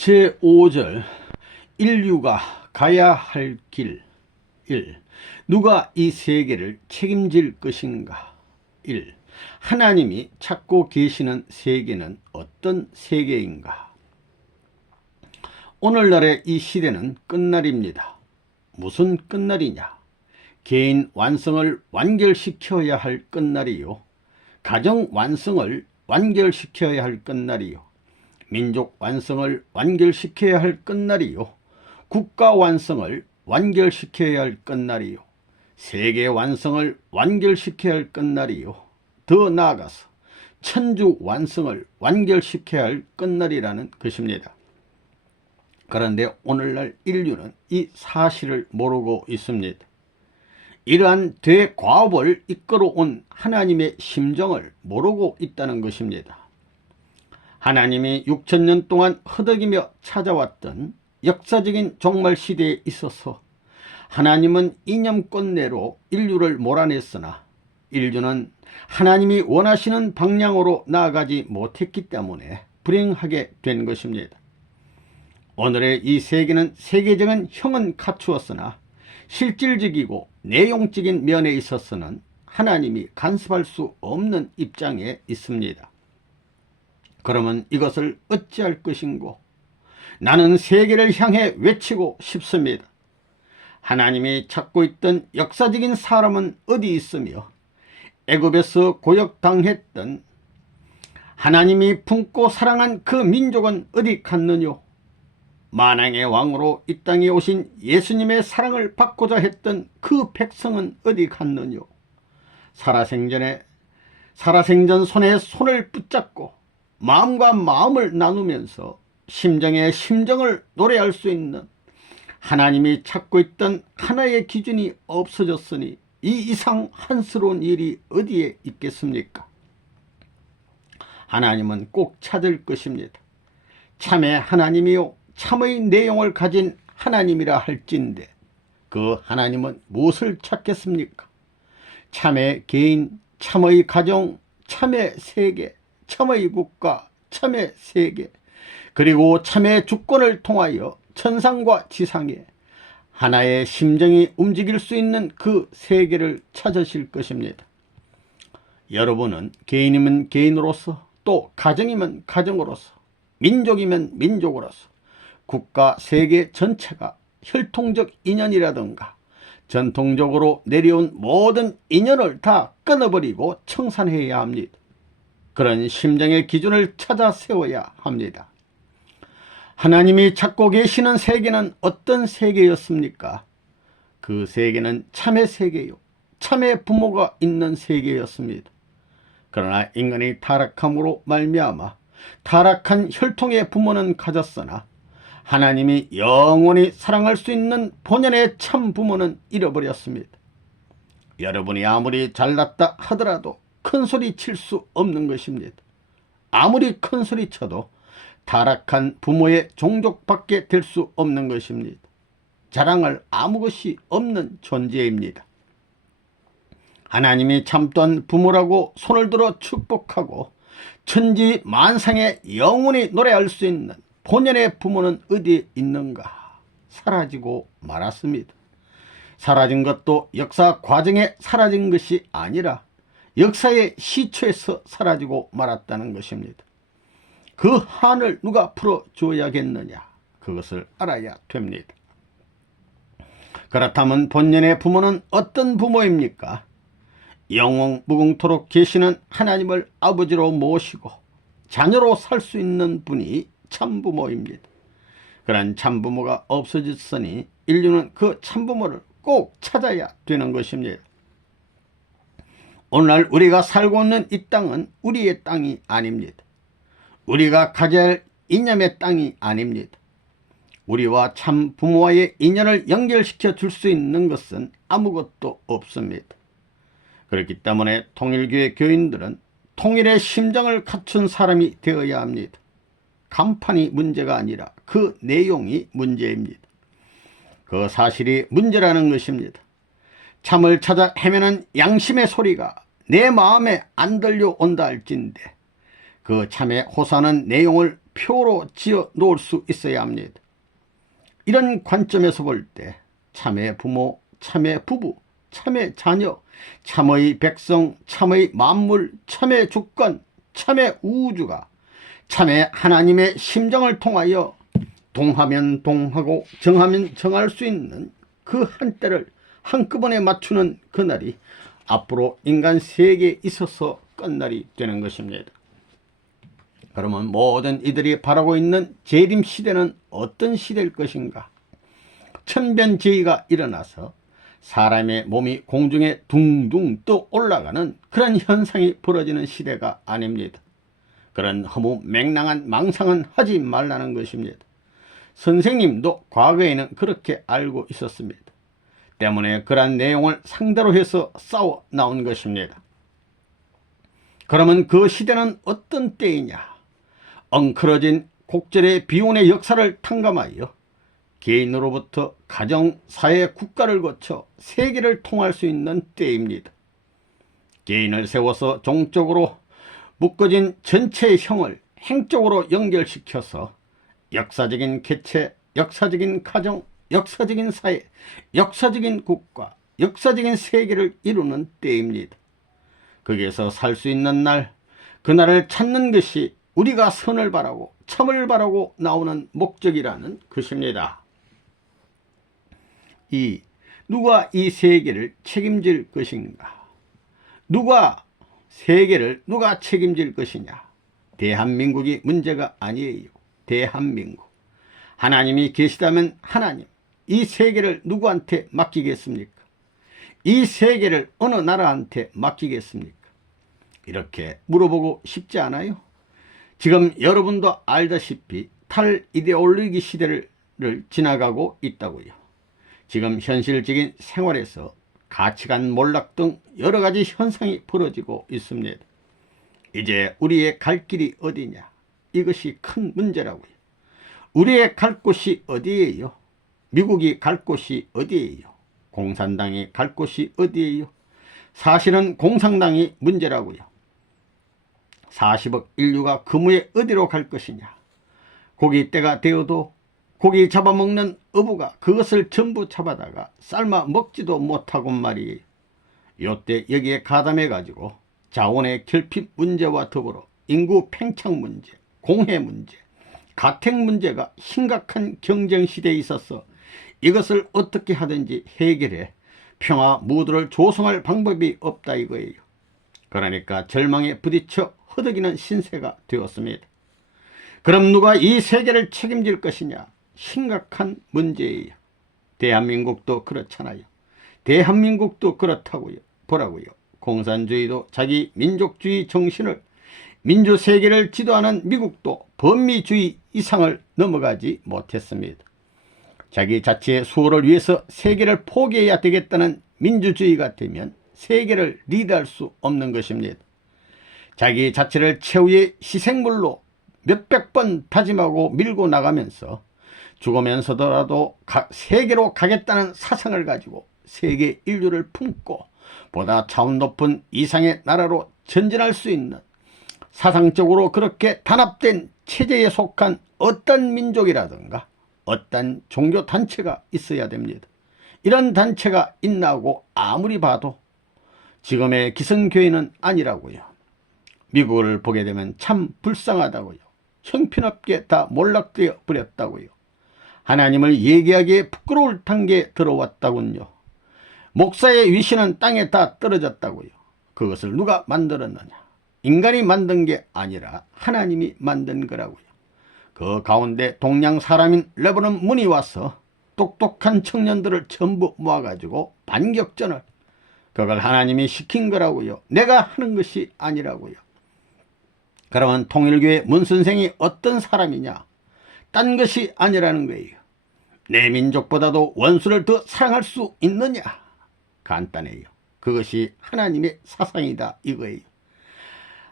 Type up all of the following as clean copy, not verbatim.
제5절 인류가 가야 할 길 1. 누가 이 세계를 책임질 것인가? 1. 하나님이 찾고 계시는 세계는 어떤 세계인가? 오늘날의 이 시대는 끝날입니다. 무슨 끝날이냐? 개인 완성을 완결시켜야 할 끝날이요, 가정 완성을 완결시켜야 할 끝날이요, 민족 완성을 완결시켜야 할 끝날이요, 국가 완성을 완결시켜야 할 끝날이요, 세계 완성을 완결시켜야 할 끝날이요, 더 나아가서 천주 완성을 완결시켜야 할 끝날이라는 것입니다. 그런데 오늘날 인류는 이 사실을 모르고 있습니다. 이러한 대과업을 이끌어온 하나님의 심정을 모르고 있다는 것입니다. 하나님이 6천년 동안 허덕이며 찾아왔던 역사적인 종말 시대에 있어서 하나님은 이념권 내로 인류를 몰아냈으나 인류는 하나님이 원하시는 방향으로 나아가지 못했기 때문에 불행하게 된 것입니다. 오늘의 이 세계는 세계적인 형은 갖추었으나 실질적이고 내용적인 면에 있어서는 하나님이 간섭할 수 없는 입장에 있습니다. 그러면 이것을 어찌할 것인고? 나는 세계를 향해 외치고 싶습니다. 하나님이 찾고 있던 역사적인 사람은 어디 있으며 애굽에서 고역당했던 하나님이 품고 사랑한 그 민족은 어디 갔느뇨? 만왕의 왕으로 이 땅에 오신 예수님의 사랑을 받고자 했던 그 백성은 어디 갔느뇨? 살아생전 손에 손을 붙잡고 마음과 마음을 나누면서 심정에 심정을 노래할 수 있는 하나님이 찾고 있던 하나의 기준이 없어졌으니 이 이상 한스러운 일이 어디에 있겠습니까? 하나님은 꼭 찾을 것입니다. 참의 하나님이요, 참의 내용을 가진 하나님이라 할진대 그 하나님은 무엇을 찾겠습니까? 참의 개인, 참의 가정, 참의 세계, 참의 국가, 참의 세계, 그리고 참의 주권을 통하여 천상과 지상에 하나의 심정이 움직일 수 있는 그 세계를 찾으실 것입니다. 여러분은 개인이면 개인으로서, 또 가정이면 가정으로서, 민족이면 민족으로서, 국가, 세계 전체가 혈통적 인연이라든가 전통적으로 내려온 모든 인연을 다 끊어버리고 청산해야 합니다. 그런 심정의 기준을 찾아 세워야 합니다. 하나님이 찾고 계시는 세계는 어떤 세계였습니까? 그 세계는 참의 세계요, 참의 부모가 있는 세계였습니다. 그러나 인간이 타락함으로 말미암아 타락한 혈통의 부모는 가졌으나 하나님이 영원히 사랑할 수 있는 본연의 참 부모는 잃어버렸습니다. 여러분이 아무리 잘났다 하더라도 큰소리 칠 수 없는 것입니다. 아무리 큰소리 쳐도 타락한 부모의 종족밖에 될 수 없는 것입니다. 자랑할 아무 것이 없는 존재입니다. 하나님이 참던 부모라고 손을 들어 축복하고 천지 만상에 영원히 노래할 수 있는 본연의 부모는 어디에 있는가? 사라지고 말았습니다. 사라진 것도 역사 과정에 사라진 것이 아니라 역사의 시초에서 사라지고 말았다는 것입니다. 그 한을 누가 풀어줘야겠느냐? 그것을 알아야 됩니다. 그렇다면 본연의 부모는 어떤 부모입니까? 영원 무궁토록 계시는 하나님을 아버지로 모시고 자녀로 살 수 있는 분이 참부모입니다. 그런 참부모가 없어졌으니 인류는 그 참부모를 꼭 찾아야 되는 것입니다. 오늘날 우리가 살고 있는 이 땅은 우리의 땅이 아닙니다. 우리가 가져야 할 이념의 땅이 아닙니다. 우리와 참 부모와의 인연을 연결시켜 줄 수 있는 것은 아무것도 없습니다. 그렇기 때문에 통일교회 교인들은 통일의 심정을 갖춘 사람이 되어야 합니다. 간판이 문제가 아니라 그 내용이 문제입니다. 그 사실이 문제라는 것입니다. 참을 찾아 헤매는 양심의 소리가 내 마음에 안 들려온다 할진대 그 참에 호소하는 내용을 표로 지어 놓을 수 있어야 합니다. 이런 관점에서 볼 때 참의 부모, 참의 부부, 참의 자녀, 참의 백성, 참의 만물, 참의 주권, 참의 우주가 참의 하나님의 심정을 통하여 동하면 동하고 정하면 정할 수 있는 그 한때를 한꺼번에 맞추는 그날이 앞으로 인간 세계에 있어서 끝날이 되는 것입니다. 그러면 모든 이들이 바라고 있는 재림 시대는 어떤 시대일 것인가? 천변제의가 일어나서 사람의 몸이 공중에 둥둥 떠 올라가는 그런 현상이 벌어지는 시대가 아닙니다. 그런 허무 맹랑한 망상은 하지 말라는 것입니다. 선생님도 과거에는 그렇게 알고 있었습니다. 때문에 그러한 내용을 상대로 해서 싸워 나온 것입니다. 그러면 그 시대는 어떤 때이냐? 엉클어진 곡절의 비운의 역사를 탕감하여 개인으로부터 가정, 사회, 국가를 거쳐 세계를 통할 수 있는 때입니다. 개인을 세워서 종적으로 묶어진 전체의 형을 행적으로 연결시켜서 역사적인 개체, 역사적인 가정, 역사적인 사회, 역사적인 국가, 역사적인 세계를 이루는 때입니다. 거기에서 살 수 있는 날, 그날을 찾는 것이 우리가 선을 바라고 참을 바라고 나오는 목적이라는 것입니다. 누가 이 세계를 책임질 것인가? 세계를 누가 책임질 것이냐? 대한민국이 문제가 아니에요. 대한민국. 하나님이 계시다면 하나님, 이 세계를 누구한테 맡기겠습니까? 이 세계를 어느 나라한테 맡기겠습니까? 이렇게 물어보고 싶지 않아요? 지금 여러분도 알다시피 탈이데올로기 시대를 지나가고 있다고요. 지금 현실적인 생활에서 가치관 몰락 등 여러 가지 현상이 벌어지고 있습니다. 이제 우리의 갈 길이 어디냐? 이것이 큰 문제라고요. 우리의 갈 곳이 어디예요? 미국이 갈 곳이 어디예요? 공산당이 갈 곳이 어디예요? 사실은 공산당이 문제라고요. 40억 인류가 그 무에 어디로 갈 것이냐? 고기 때가 되어도 고기 잡아먹는 어부가 그것을 전부 잡아다가 삶아 먹지도 못하고 말이에요. 요때 여기에 가담해 가지고 자원의 결핍 문제와 더불어 인구 팽창 문제, 공해 문제, 가택 문제가 심각한 경쟁 시대에 있어서 이것을 어떻게 하든지 해결해 평화 무드를 조성할 방법이 없다 이거예요. 그러니까 절망에 부딪혀 허덕이는 신세가 되었습니다. 그럼 누가 이 세계를 책임질 것이냐? 심각한 문제예요. 대한민국도 그렇잖아요. 대한민국도 그렇다고요. 보라고요. 공산주의도 자기 민족주의 정신을 민주세계를 지도하는 미국도 범미주의 이상을 넘어가지 못했습니다. 자기 자체의 수호를 위해서 세계를 포기해야 되겠다는 민주주의가 되면 세계를 리드할 수 없는 것입니다. 자기 자체를 최후의 희생물로 몇백 번 다짐하고 밀고 나가면서 죽으면서더라도 세계로 가겠다는 사상을 가지고 세계 인류를 품고 보다 차원 높은 이상의 나라로 전진할 수 있는 사상적으로 그렇게 단합된 체제에 속한 어떤 민족이라든가 어떤 종교단체가 있어야 됩니다. 이런 단체가 있나고 아무리 봐도 지금의 기성교회는 아니라고요. 미국을 보게 되면 참 불쌍하다고요. 형편없게 다 몰락되어 버렸다고요. 하나님을 얘기하기에 부끄러울 단계에 들어왔다군요. 목사의 위신은 땅에 다 떨어졌다고요. 그것을 누가 만들었느냐? 인간이 만든 게 아니라 하나님이 만든 거라고요. 그 가운데 동양 사람인 레버넌 문이 와서 똑똑한 청년들을 전부 모아가지고 반격전을, 그걸 하나님이 시킨 거라고요. 내가 하는 것이 아니라고요. 그러면 통일교회 문 선생이 어떤 사람이냐? 딴 것이 아니라는 거예요. 내 민족보다도 원수를 더 사랑할 수 있느냐? 간단해요. 그것이 하나님의 사상이다 이거예요.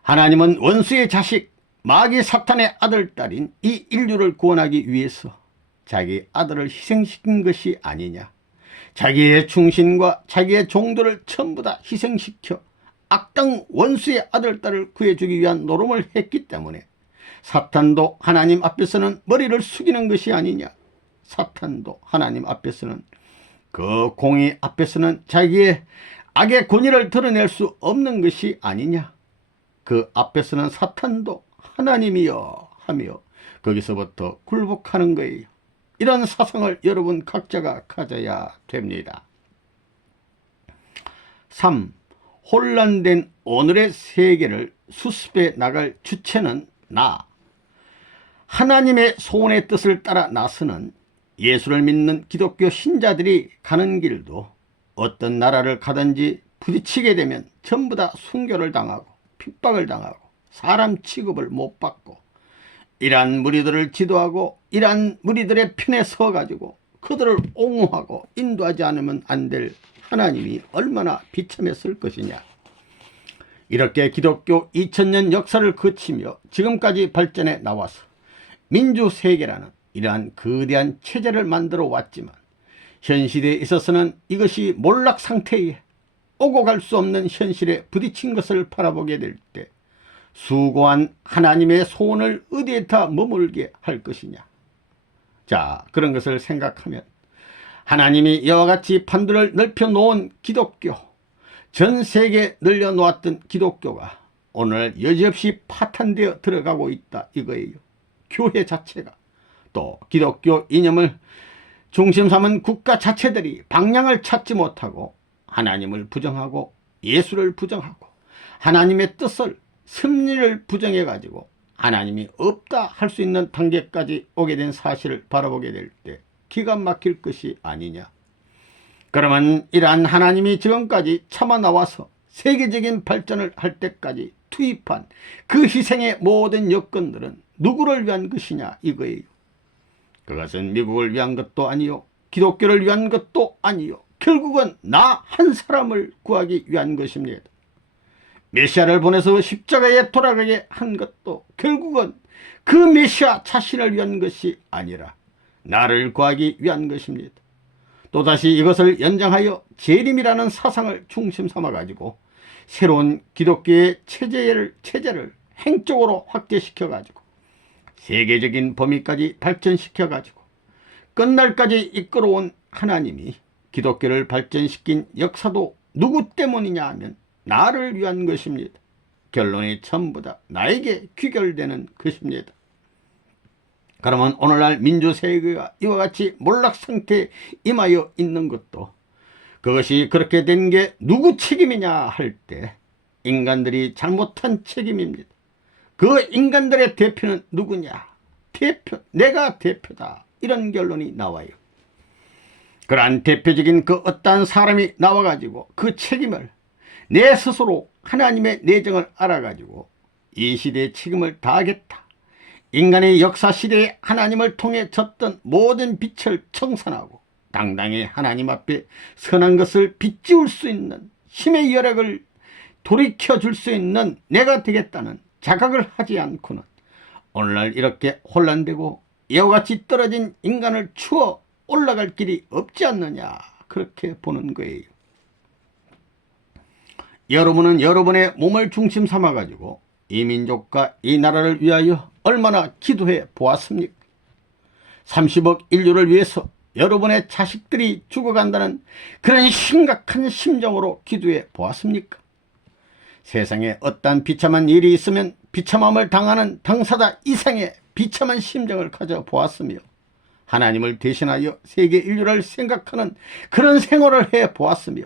하나님은 원수의 자식, 마귀 사탄의 아들, 딸인 이 인류를 구원하기 위해서 자기 아들을 희생시킨 것이 아니냐. 자기의 충신과 자기의 종들을 전부 다 희생시켜 악당 원수의 아들, 딸을 구해주기 위한 노름을 했기 때문에 사탄도 하나님 앞에서는 머리를 숙이는 것이 아니냐. 사탄도 하나님 앞에서는, 그 공의 앞에서는 자기의 악의 권위를 드러낼 수 없는 것이 아니냐. 그 앞에서는 사탄도 하나님이여 하며 거기서부터 굴복하는 거예요. 이런 사상을 여러분 각자가 가져야 됩니다. 3. 혼란된 오늘의 세계를 수습해 나갈 주체는 나. 하나님의 소원의 뜻을 따라 나서는 예수를 믿는 기독교 신자들이 가는 길도 어떤 나라를 가든지 부딪히게 되면 전부 다 순교를 당하고 핍박을 당하고 사람 취급을 못 받고, 이러한 무리들을 지도하고 이러한 무리들의 편에 서가지고 그들을 옹호하고 인도하지 않으면 안 될 하나님이 얼마나 비참했을 것이냐. 이렇게 기독교 2000년 역사를 거치며 지금까지 발전해 나와서 민주세계라는 이러한 거대한 체제를 만들어 왔지만, 현 시대에 있어서는 이것이 몰락 상태에 오고 갈 수 없는 현실에 부딪힌 것을 바라보게 될 때 수고한 하나님의 소원을 어디에 다 머물게 할 것이냐. 자, 그런 것을 생각하면 하나님이 이와 같이 판도를 넓혀 놓은 기독교, 전 세계에 늘려놓았던 기독교가 오늘 여지없이 파탄되어 들어가고 있다 이거예요. 교회 자체가, 또 기독교 이념을 중심 삼은 국가 자체들이 방향을 찾지 못하고 하나님을 부정하고 예수를 부정하고 하나님의 뜻을, 섭리를 부정해 가지고 하나님이 없다 할 수 있는 단계까지 오게 된 사실을 바라보게 될 때 기가 막힐 것이 아니냐. 그러면 이러한 하나님이 지금까지 참아 나와서 세계적인 발전을 할 때까지 투입한 그 희생의 모든 여건들은 누구를 위한 것이냐 이거예요. 그것은 미국을 위한 것도 아니요, 기독교를 위한 것도 아니요, 결국은 나 한 사람을 구하기 위한 것입니다. 메시아를 보내서 십자가에 돌아가게 한 것도 결국은 그 메시아 자신을 위한 것이 아니라 나를 구하기 위한 것입니다. 또다시 이것을 연장하여 재림이라는 사상을 중심 삼아 가지고 새로운 기독교의 체제를 행적으로 확대시켜 가지고 세계적인 범위까지 발전시켜 가지고 끝날까지 이끌어온 하나님이 기독교를 발전시킨 역사도 누구 때문이냐 하면 나를 위한 것입니다. 결론이 전부 다 나에게 귀결되는 것입니다. 그러면 오늘날 민주세계가 이와 같이 몰락상태에 임하여 있는 것도, 그것이 그렇게 된 게 누구 책임이냐 할 때 인간들이 잘못한 책임입니다. 그 인간들의 대표는 누구냐? 내가 대표다. 이런 결론이 나와요. 그러한 대표적인 그 어떠한 사람이 나와가지고 그 책임을 내 스스로 하나님의 내정을 알아가지고 이 시대의 책임을 다하겠다. 인간의 역사 시대에 하나님을 통해 졌던 모든 빛을 청산하고 당당히 하나님 앞에 선한 것을 빗지울 수 있는 힘의 여력을 돌이켜줄 수 있는 내가 되겠다는 자각을 하지 않고는 오늘날 이렇게 혼란되고 이와 같이 떨어진 인간을 추어 올라갈 길이 없지 않느냐, 그렇게 보는 거예요. 여러분은 여러분의 몸을 중심 삼아 가지고 이 민족과 이 나라를 위하여 얼마나 기도해 보았습니까? 30억 인류를 위해서 여러분의 자식들이 죽어간다는 그런 심각한 심정으로 기도해 보았습니까? 세상에 어떠한 비참한 일이 있으면 비참함을 당하는 당사자 이상의 비참한 심정을 가져 보았으며, 하나님을 대신하여 세계 인류를 생각하는 그런 생활을 해 보았으며,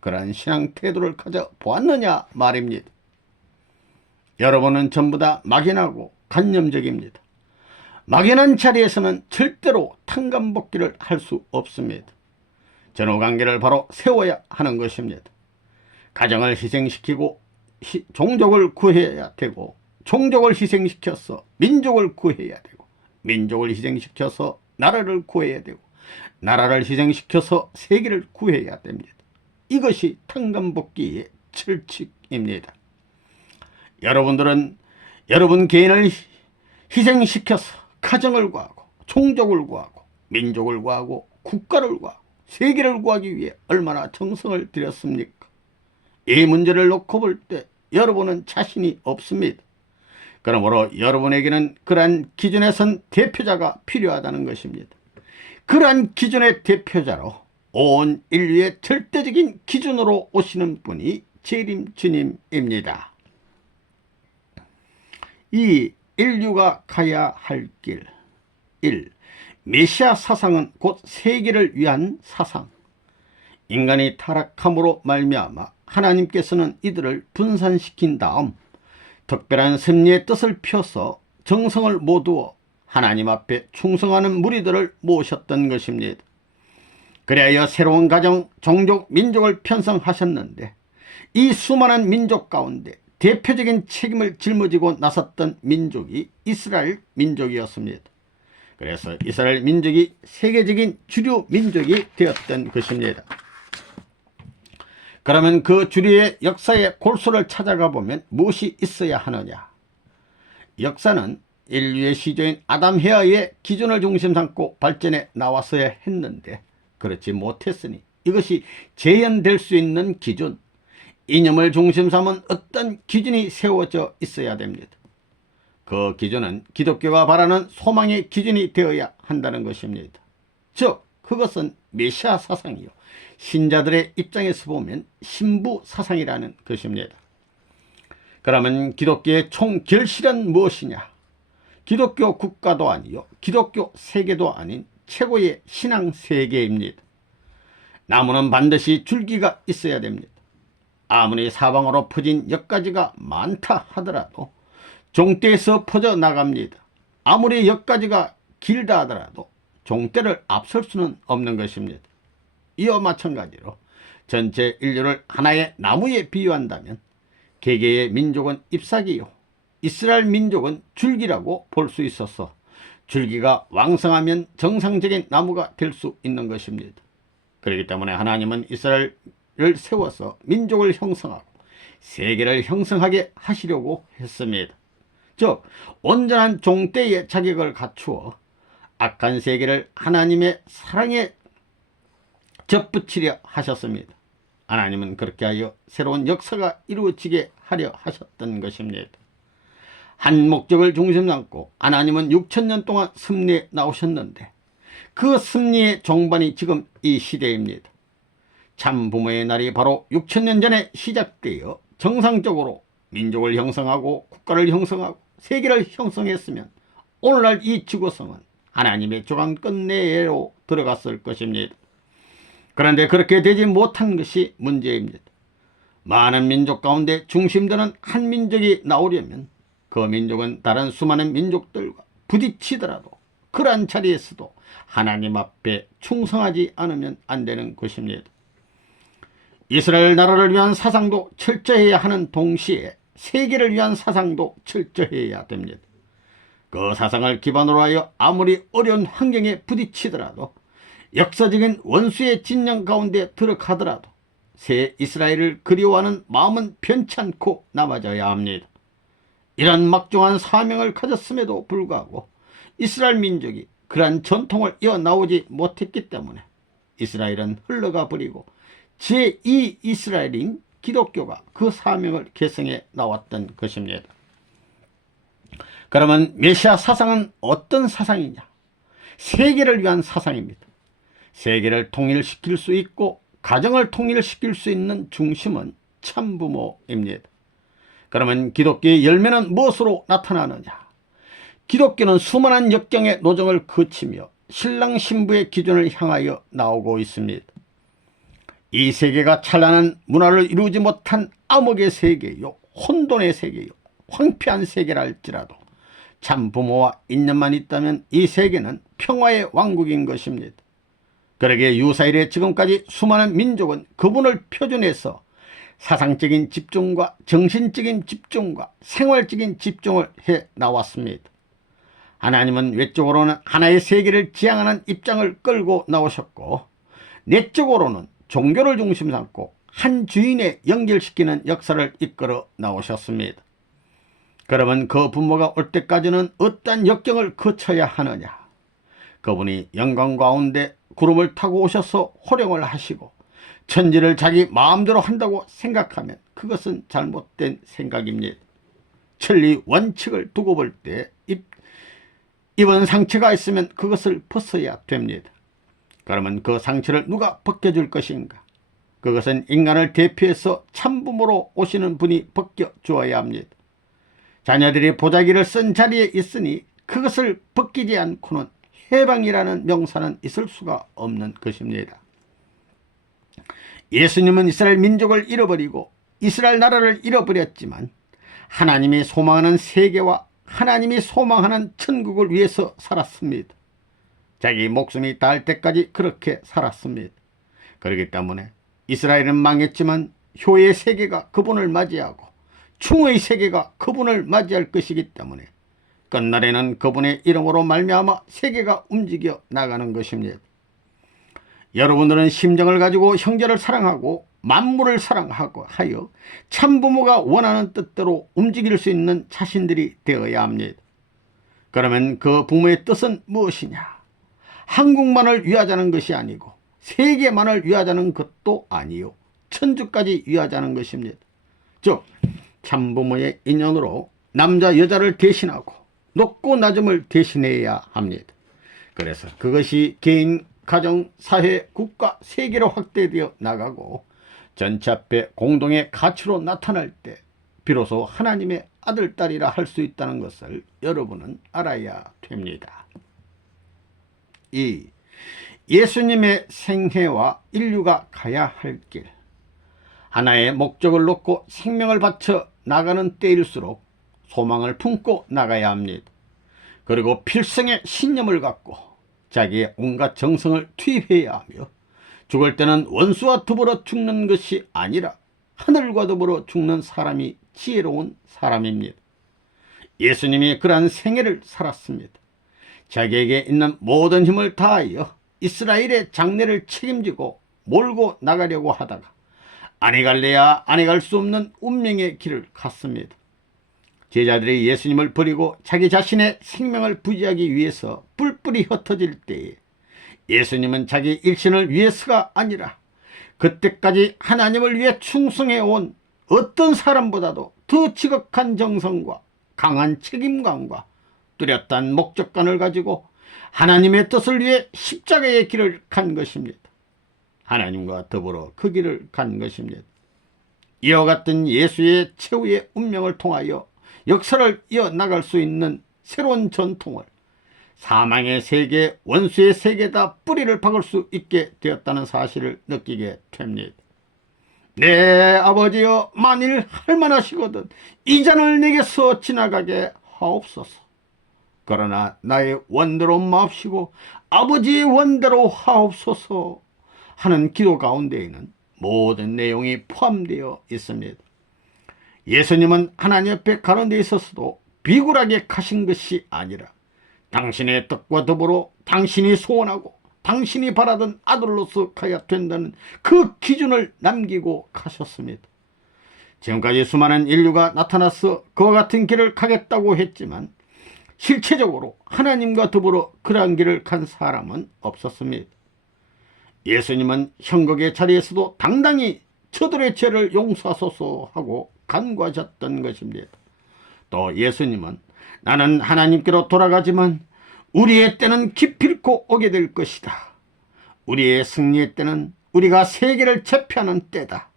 그러한 신앙 태도를 가져 보았느냐 말입니다. 여러분은 전부 다 막연하고 관념적입니다. 막연한 자리에서는 절대로 탕감복귀를 할 수 없습니다. 전후관계를 바로 세워야 하는 것입니다. 가정을 희생시키고 종족을 구해야 되고, 종족을 희생시켜서 민족을 구해야 되고, 민족을 희생시켜서 나라를 구해야 되고, 나라를 희생시켜서 세계를 구해야 됩니다. 이것이 탕감복귀의 철칙입니다. 여러분들은 여러분 개인을 희생시켜서 가정을 구하고 종족을 구하고 민족을 구하고 국가를 구하고 세계를 구하기 위해 얼마나 정성을 들였습니까? 이 문제를 놓고 볼 때 여러분은 자신이 없습니다. 그러므로 여러분에게는 그러한 기준에 선 대표자가 필요하다는 것입니다. 그러한 기준의 대표자로 온 인류의 절대적인 기준으로 오시는 분이 재림 주님입니다. 이 인류가 가야 할 길 1. 메시아 사상은 곧 세계를 위한 사상. 인간이 타락함으로 말미암아 하나님께서는 이들을 분산시킨 다음 특별한 섭리의 뜻을 펴서 정성을 모두어 하나님 앞에 충성하는 무리들을 모으셨던 것입니다. 그리하여 새로운 가정, 종족, 민족을 편성하셨는데 이 수많은 민족 가운데 대표적인 책임을 짊어지고 나섰던 민족이 이스라엘 민족이었습니다. 그래서 이스라엘 민족이 세계적인 주류 민족이 되었던 것입니다. 그러면 그 주류의 역사의 골수를 찾아가 보면 무엇이 있어야 하느냐? 역사는 인류의 시조인 아담 헤아의 기준을 중심 삼고 발전해 나왔어야 했는데 그렇지 못했으니 이것이 재현될 수 있는 기준, 이념을 중심 삼은 어떤 기준이 세워져 있어야 됩니다. 그 기준은 기독교가 바라는 소망의 기준이 되어야 한다는 것입니다. 즉 그것은 메시아 사상이요, 신자들의 입장에서 보면 신부 사상이라는 것입니다. 그러면 기독교의 총결실은 무엇이냐? 기독교 국가도 아니요 기독교 세계도 아닌 최고의 신앙 세계입니다. 나무는 반드시 줄기가 있어야 됩니다. 아무리 사방으로 퍼진 엿가지가 많다 하더라도 종대에서 퍼져나갑니다. 아무리 엿가지가 길다 하더라도 종대를 앞설 수는 없는 것입니다. 이와 마찬가지로 전체 인류를 하나의 나무에 비유한다면 개개의 민족은 잎사귀요 이스라엘 민족은 줄기라고 볼 수 있어서 줄기가 왕성하면 정상적인 나무가 될 수 있는 것입니다. 그렇기 때문에 하나님은 이스라엘을 세워서 민족을 형성하고 세계를 형성하게 하시려고 했습니다. 즉 온전한 종대의 자격을 갖추어 악한 세계를 하나님의 사랑에 접붙이려 하셨습니다. 하나님은 그렇게 하여 새로운 역사가 이루어지게 하려 하셨던 것입니다. 한 목적을 중심 삼고 하나님은 6,000년 동안 섭리해 나오셨는데 그 섭리의 종반이 지금 이 시대입니다. 참 부모의 날이 바로 6,000년 전에 시작되어 정상적으로 민족을 형성하고 국가를 형성하고 세계를 형성했으면 오늘날 이 지구성은 하나님의 주관권 내로 들어갔을 것입니다. 그런데 그렇게 되지 못한 것이 문제입니다. 많은 민족 가운데 중심되는 한 민족이 나오려면 그 민족은 다른 수많은 민족들과 부딪히더라도 그러한 자리에서도 하나님 앞에 충성하지 않으면 안 되는 것입니다. 이스라엘 나라를 위한 사상도 철저해야 하는 동시에 세계를 위한 사상도 철저해야 됩니다. 그 사상을 기반으로 하여 아무리 어려운 환경에 부딪히더라도 역사적인 원수의 진영 가운데 들어가더라도 새 이스라엘을 그리워하는 마음은 편찮고 남아져야 합니다. 이런 막중한 사명을 가졌음에도 불구하고 이스라엘 민족이 그러한 전통을 이어나오지 못했기 때문에 이스라엘은 흘러가 버리고 제2 이스라엘인 기독교가 그 사명을 계승해 나왔던 것입니다. 그러면 메시아 사상은 어떤 사상이냐? 세계를 위한 사상입니다. 세계를 통일시킬 수 있고 가정을 통일시킬 수 있는 중심은 참부모입니다. 그러면 기독교의 열매는 무엇으로 나타나느냐? 기독교는 수많은 역경의 노정을 거치며 신랑 신부의 기준을 향하여 나오고 있습니다. 이 세계가 찬란한 문화를 이루지 못한 암흑의 세계요, 혼돈의 세계요, 황폐한 세계라 할지라도 참 부모와 인연만 있다면 이 세계는 평화의 왕국인 것입니다. 그러기에 유사일에 지금까지 수많은 민족은 그분을 표준해서 사상적인 집중과 정신적인 집중과 생활적인 집중을 해 나왔습니다. 하나님은 외적으로는 하나의 세계를 지향하는 입장을 끌고 나오셨고 내적으로는 종교를 중심 삼고 한 주인에 연결시키는 역사를 이끌어 나오셨습니다. 그러면 그 부모가 올 때까지는 어떤 역경을 거쳐야 하느냐? 그분이 영광 가운데 구름을 타고 오셔서 호령을 하시고 천지를 자기 마음대로 한다고 생각하면 그것은 잘못된 생각입니다. 천리 원칙을 두고 볼 때 입은 상처가 있으면 그것을 벗어야 됩니다. 그러면 그 상처를 누가 벗겨줄 것인가? 그것은 인간을 대표해서 참부모로 오시는 분이 벗겨주어야 합니다. 자녀들이 보자기를 쓴 자리에 있으니 그것을 벗기지 않고는 해방이라는 명사는 있을 수가 없는 것입니다. 예수님은 이스라엘 민족을 잃어버리고 이스라엘 나라를 잃어버렸지만 하나님이 소망하는 세계와 하나님이 소망하는 천국을 위해서 살았습니다. 자기 목숨이 닿을 때까지 그렇게 살았습니다. 그렇기 때문에 이스라엘은 망했지만 효의 세계가 그분을 맞이하고 충의 세계가 그분을 맞이할 것이기 때문에 끝날에는 그분의 이름으로 말미암아 세계가 움직여 나가는 것입니다. 여러분들은 심정을 가지고 형제를 사랑하고 만물을 사랑하고 하여 참부모가 원하는 뜻대로 움직일 수 있는 자신들이 되어야 합니다. 그러면 그 부모의 뜻은 무엇이냐? 한국만을 위하자는 것이 아니고 세계만을 위하자는 것도 아니요 천주까지 위하자는 것입니다. 즉 참부모의 인연으로 남자 여자를 대신하고 높고 낮음을 대신해야 합니다. 그래서 그것이 개인, 가정, 사회, 국가, 세계로 확대되어 나가고 전체 앞에 공동의 가치로 나타날 때 비로소 하나님의 아들, 딸이라 할 수 있다는 것을 여러분은 알아야 됩니다. 2. 예수님의 생애와 인류가 가야 할 길. 하나의 목적을 놓고 생명을 바쳐 나가는 때일수록 소망을 품고 나가야 합니다. 그리고 필승의 신념을 갖고 자기의 온갖 정성을 투입해야 하며 죽을 때는 원수와 더불어 죽는 것이 아니라 하늘과 더불어 죽는 사람이 지혜로운 사람입니다. 예수님이 그러한 생애를 살았습니다. 자기에게 있는 모든 힘을 다하여 이스라엘의 장래를 책임지고 몰고 나가려고 하다가 아니 갈래야 아니 갈 수 없는 운명의 길을 갔습니다. 제자들이 예수님을 버리고 자기 자신의 생명을 부지하기 위해서 뿔뿔이 흩어질 때에 예수님은 자기 일신을 위해서가 아니라 그때까지 하나님을 위해 충성해온 어떤 사람보다도 더 지극한 정성과 강한 책임감과 뚜렷한 목적관을 가지고 하나님의 뜻을 위해 십자가의 길을 간 것입니다. 하나님과 더불어 그 길을 간 것입니다. 이와 같은 예수의 최후의 운명을 통하여 역사를 이어나갈 수 있는 새로운 전통을 사망의 세계, 원수의 세계에다 뿌리를 박을 수 있게 되었다는 사실을 느끼게 됩니다. 내 아버지여, 만일 할만하시거든 이 잔을 내게서 지나가게 하옵소서. 그러나 나의 원대로 마옵시고 아버지의 원대로 하옵소서 하는 기도 가운데에는 모든 내용이 포함되어 있습니다. 예수님은 하나님 앞에 가는 데 있어서도 비굴하게 가신 것이 아니라 당신의 뜻과 더불어 당신이 소원하고 당신이 바라던 아들로서 가야 된다는 그 기준을 남기고 가셨습니다. 지금까지 수많은 인류가 나타나서 그와 같은 길을 가겠다고 했지만 실체적으로 하나님과 더불어 그러한 길을 간 사람은 없었습니다. 예수님은 형극의 자리에서도 당당히 저들의 죄를 용서하소서 하고 간구하셨던 것입니다. 또 예수님은 나는 하나님께로 돌아가지만 우리의 때는 기필코 오게 될 것이다. 우리의 승리의 때는 우리가 세계를 제패하는 때다.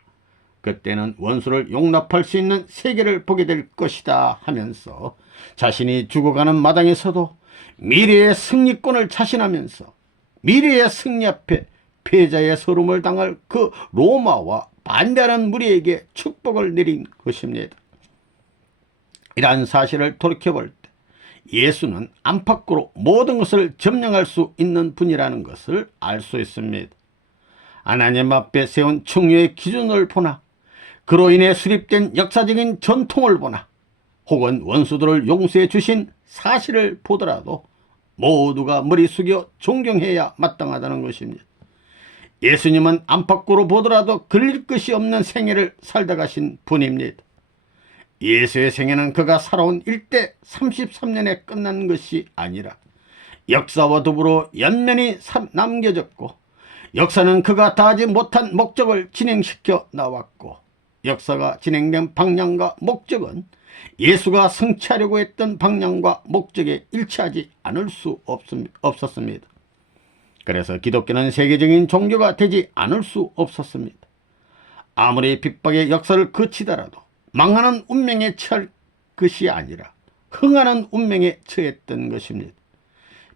그때는 원수를 용납할 수 있는 세계를 보게 될 것이다 하면서 자신이 죽어가는 마당에서도 미래의 승리권을 자신하면서 미래의 승리 앞에 패자의 서름을 당할 그 로마와 반대하는 무리에게 축복을 내린 것입니다. 이러한 사실을 돌이켜볼 때 예수는 안팎으로 모든 것을 점령할 수 있는 분이라는 것을 알 수 있습니다. 하나님 앞에 세운 충효의 기준을 보나 그로 인해 수립된 역사적인 전통을 보나 혹은 원수들을 용서해 주신 사실을 보더라도 모두가 머리 숙여 존경해야 마땅하다는 것입니다. 예수님은 안팎으로 보더라도 걸릴 것이 없는 생애를 살다 가신 분입니다. 예수의 생애는 그가 살아온 일대 33년에 끝난 것이 아니라 역사와 더불어 연면이 남겨졌고 역사는 그가 다하지 못한 목적을 진행시켜 나왔고 역사가 진행된 방향과 목적은 예수가 성취하려고 했던 방향과 목적에 일치하지 않을 수 없었습니다. 그래서 기독교는 세계적인 종교가 되지 않을 수 없었습니다. 아무리 핍박의 역사를 거치더라도 망하는 운명에 처할 것이 아니라 흥하는 운명에 처했던 것입니다.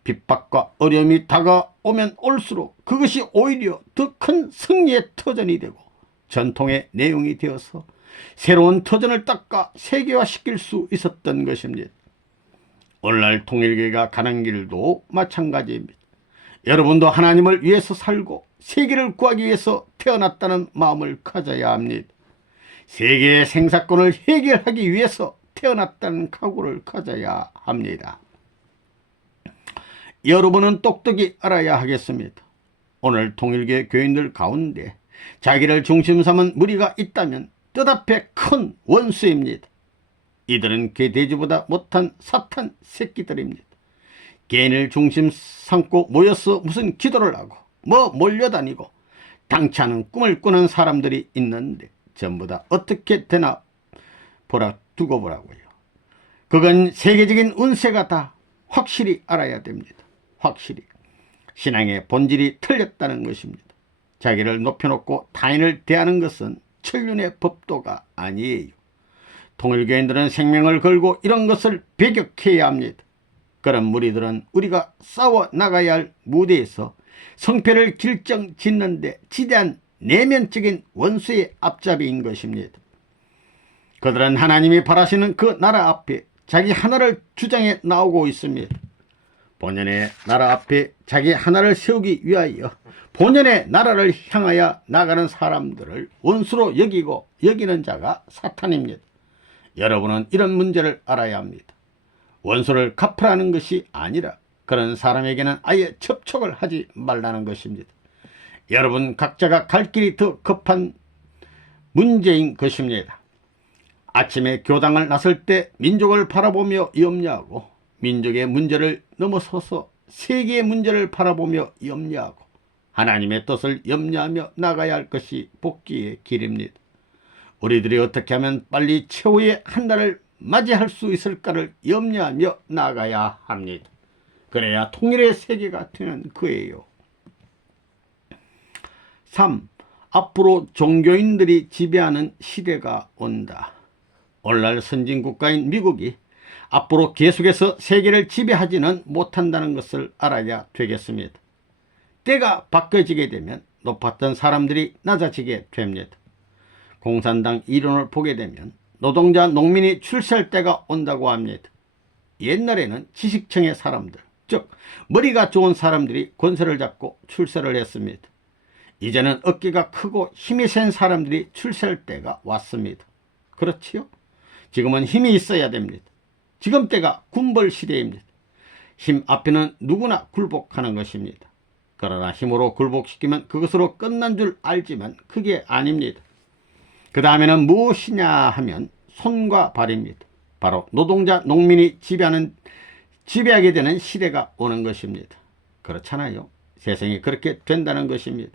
핍박과 어려움이 다가오면 올수록 그것이 오히려 더 큰 승리의 터전이 되고 전통의 내용이 되어서 새로운 터전을 닦아 세계화시킬 수 있었던 것입니다. 오늘날 통일교회가 가는 길도 마찬가지입니다. 여러분도 하나님을 위해서 살고 세계를 구하기 위해서 태어났다는 마음을 가져야 합니다. 세계의 생사권을 해결하기 위해서 태어났다는 각오를 가져야 합니다. 여러분은 똑똑히 알아야 하겠습니다. 오늘 통일교회 교인들 가운데 자기를 중심 삼은 무리가 있다면 뜻앞에 큰 원수입니다. 이들은 개돼지보다 못한 사탄 새끼들입니다. 개인을 중심 삼고 모여서 무슨 기도를 하고 몰려다니고 당치 않은 꿈을 꾸는 사람들이 있는데 전부 다 어떻게 되나 두고 보라고요. 그건 세계적인 운세가 다 확실히 알아야 됩니다. 확실히 신앙의 본질이 틀렸다는 것입니다. 자기를 높여놓고 타인을 대하는 것은 천륜의 법도가 아니에요. 통일교인들은 생명을 걸고 이런 것을 배격해야 합니다. 그런 무리들은 우리가 싸워 나가야 할 무대에서 성패를 결정짓는데 지대한 내면적인 원수의 앞잡이인 것입니다. 그들은 하나님이 바라시는 그 나라 앞에 자기 하나를 주장해 나오고 있습니다. 본연의 나라 앞에 자기 하나를 세우기 위하여 본연의 나라를 향하여 나가는 사람들을 원수로 여기는 자가 사탄입니다. 여러분은 이런 문제를 알아야 합니다. 원수를 갚으라는 것이 아니라 그런 사람에게는 아예 접촉을 하지 말라는 것입니다. 여러분 각자가 갈 길이 더 급한 문제인 것입니다. 아침에 교당을 나설 때 민족을 바라보며 염려하고 민족의 문제를 넘어서서 세계의 문제를 바라보며 염려하고 하나님의 뜻을 염려하며 나가야 할 것이 복귀의 길입니다. 우리들이 어떻게 하면 빨리 최후의 한 날을 맞이할 수 있을까를 염려하며 나가야 합니다. 그래야 통일의 세계가 되는 거예요. 3. 앞으로 종교인들이 지배하는 시대가 온다. 오늘날 선진국가인 미국이 앞으로 계속해서 세계를 지배하지는 못한다는 것을 알아야 되겠습니다. 때가 바뀌어지게 되면 높았던 사람들이 낮아지게 됩니다. 공산당 이론을 보게 되면 노동자, 농민이 출세할 때가 온다고 합니다. 옛날에는 지식층의 사람들, 즉 머리가 좋은 사람들이 권세를 잡고 출세를 했습니다. 이제는 어깨가 크고 힘이 센 사람들이 출세할 때가 왔습니다. 그렇지요? 지금은 힘이 있어야 됩니다. 지금 때가 군벌 시대입니다. 힘 앞에는 누구나 굴복하는 것입니다. 그러나 힘으로 굴복시키면 그것으로 끝난 줄 알지만 그게 아닙니다. 그 다음에는 무엇이냐 하면 손과 발입니다. 바로 노동자, 농민이 지배하게 되는 시대가 오는 것입니다. 그렇잖아요. 세상이 그렇게 된다는 것입니다.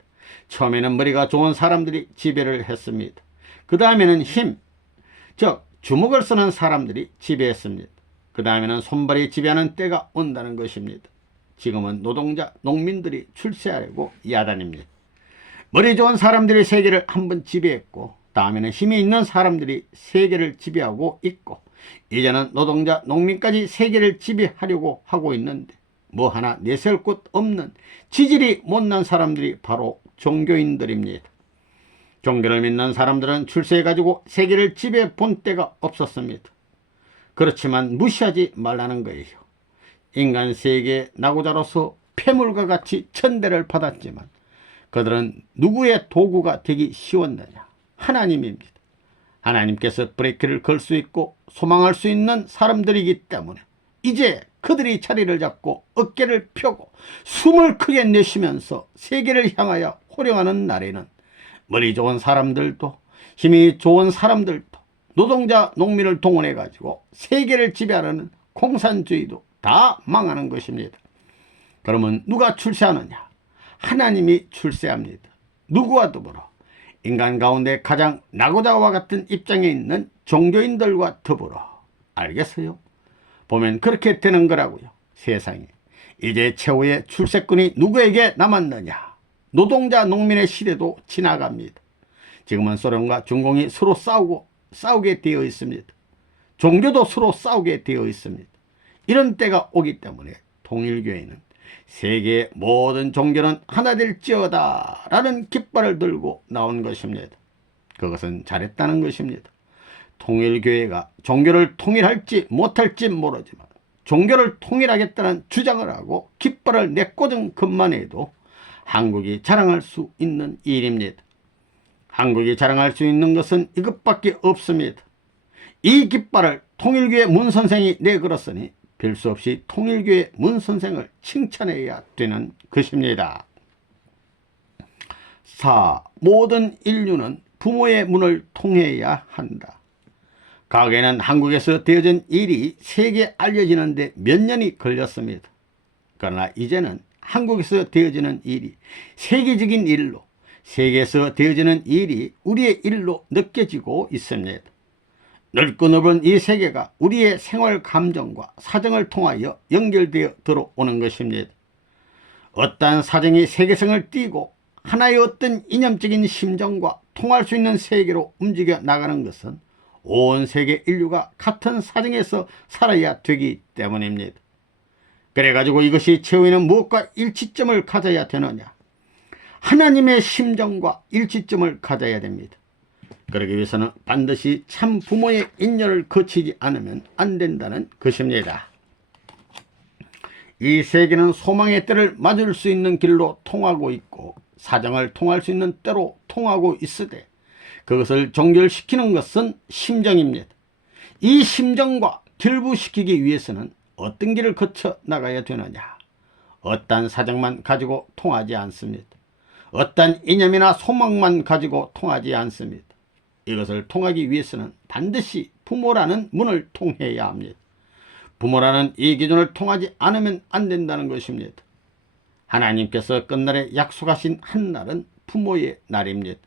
처음에는 머리가 좋은 사람들이 지배를 했습니다. 그 다음에는 힘, 즉 주먹을 쓰는 사람들이 지배했습니다. 그 다음에는 손발이 지배하는 때가 온다는 것입니다. 지금은 노동자, 농민들이 출세하려고 야단입니다. 머리 좋은 사람들이 세계를 한번 지배했고 다음에는 힘이 있는 사람들이 세계를 지배하고 있고 이제는 노동자, 농민까지 세계를 지배하려고 하고 있는데 뭐 하나 내세울 곳 없는 지질이 못난 사람들이 바로 종교인들입니다. 종교를 믿는 사람들은 출세해가지고 세계를 지배해 본 때가 없었습니다. 그렇지만 무시하지 말라는 거예요. 인간 세계의 나고자로서 폐물과 같이 천대를 받았지만 그들은 누구의 도구가 되기 쉬웠느냐? 하나님입니다. 하나님께서 브레이크를 걸 수 있고 소망할 수 있는 사람들이기 때문에 이제 그들이 자리를 잡고 어깨를 펴고 숨을 크게 내쉬면서 세계를 향하여 호령하는 날에는 머리 좋은 사람들도 힘이 좋은 사람들도 노동자, 농민을 동원해 가지고 세계를 지배하려는 공산주의도 다 망하는 것입니다. 그러면 누가 출세하느냐? 하나님이 출세합니다. 누구와 더불어? 인간 가운데 가장 낙오자와 같은 입장에 있는 종교인들과 더불어 알겠어요? 보면 그렇게 되는 거라고요. 세상에 이제 최후의 출세권이 누구에게 남았느냐? 노동자 농민의 시대도 지나갑니다. 지금은 소련과 중공이 서로 싸우게 되어 있습니다. 종교도 서로 싸우게 되어 있습니다. 이런 때가 오기 때문에 통일교회는 세계의 모든 종교는 하나 될지어다 라는 깃발을 들고 나온 것입니다. 그것은 잘했다는 것입니다. 통일교회가 종교를 통일할지 못할지 모르지만 종교를 통일하겠다는 주장을 하고 깃발을 내꽂은 것만 해도 한국이 자랑할 수 있는 일입니다. 한국이 자랑할 수 있는 것은 이것밖에 없습니다. 이 깃발을 통일교회 문선생이 내걸었으니 별 수 없이 통일교회 문선생을 칭찬해야 되는 것입니다. 4. 모든 인류는 부모의 문을 통해야 한다. 과거에는 한국에서 되어진 일이 세계에 알려지는데 몇 년이 걸렸습니다. 그러나 이제는 한국에서 되어지는 일이 세계적인 일로, 세계에서 되어지는 일이 우리의 일로 느껴지고 있습니다. 넓고 넓은 이 세계가 우리의 생활 감정과 사정을 통하여 연결되어 들어오는 것입니다. 어떠한 사정이 세계성을 띠고 하나의 어떤 이념적인 심정과 통할 수 있는 세계로 움직여 나가는 것은 온 세계 인류가 같은 사정에서 살아야 되기 때문입니다. 그래가지고 이것이 최후에는 무엇과 일치점을 가져야 되느냐? 하나님의 심정과 일치점을 가져야 됩니다. 그러기 위해서는 반드시 참 부모의 인연을 거치지 않으면 안 된다는 것입니다. 이 세계는 소망의 때를 맞을 수 있는 길로 통하고 있고 사정을 통할 수 있는 때로 통하고 있으되 그것을 종결시키는 것은 심정입니다. 이 심정과 결부시키기 위해서는 어떤 길을 거쳐 나가야 되느냐? 어떠한 사정만 가지고 통하지 않습니다. 어떠한 이념이나 소망만 가지고 통하지 않습니다. 이것을 통하기 위해서는 반드시 부모라는 문을 통해야 합니다. 부모라는 이 기준을 통하지 않으면 안 된다는 것입니다. 하나님께서 끝날에 약속하신 한 날은 부모의 날입니다.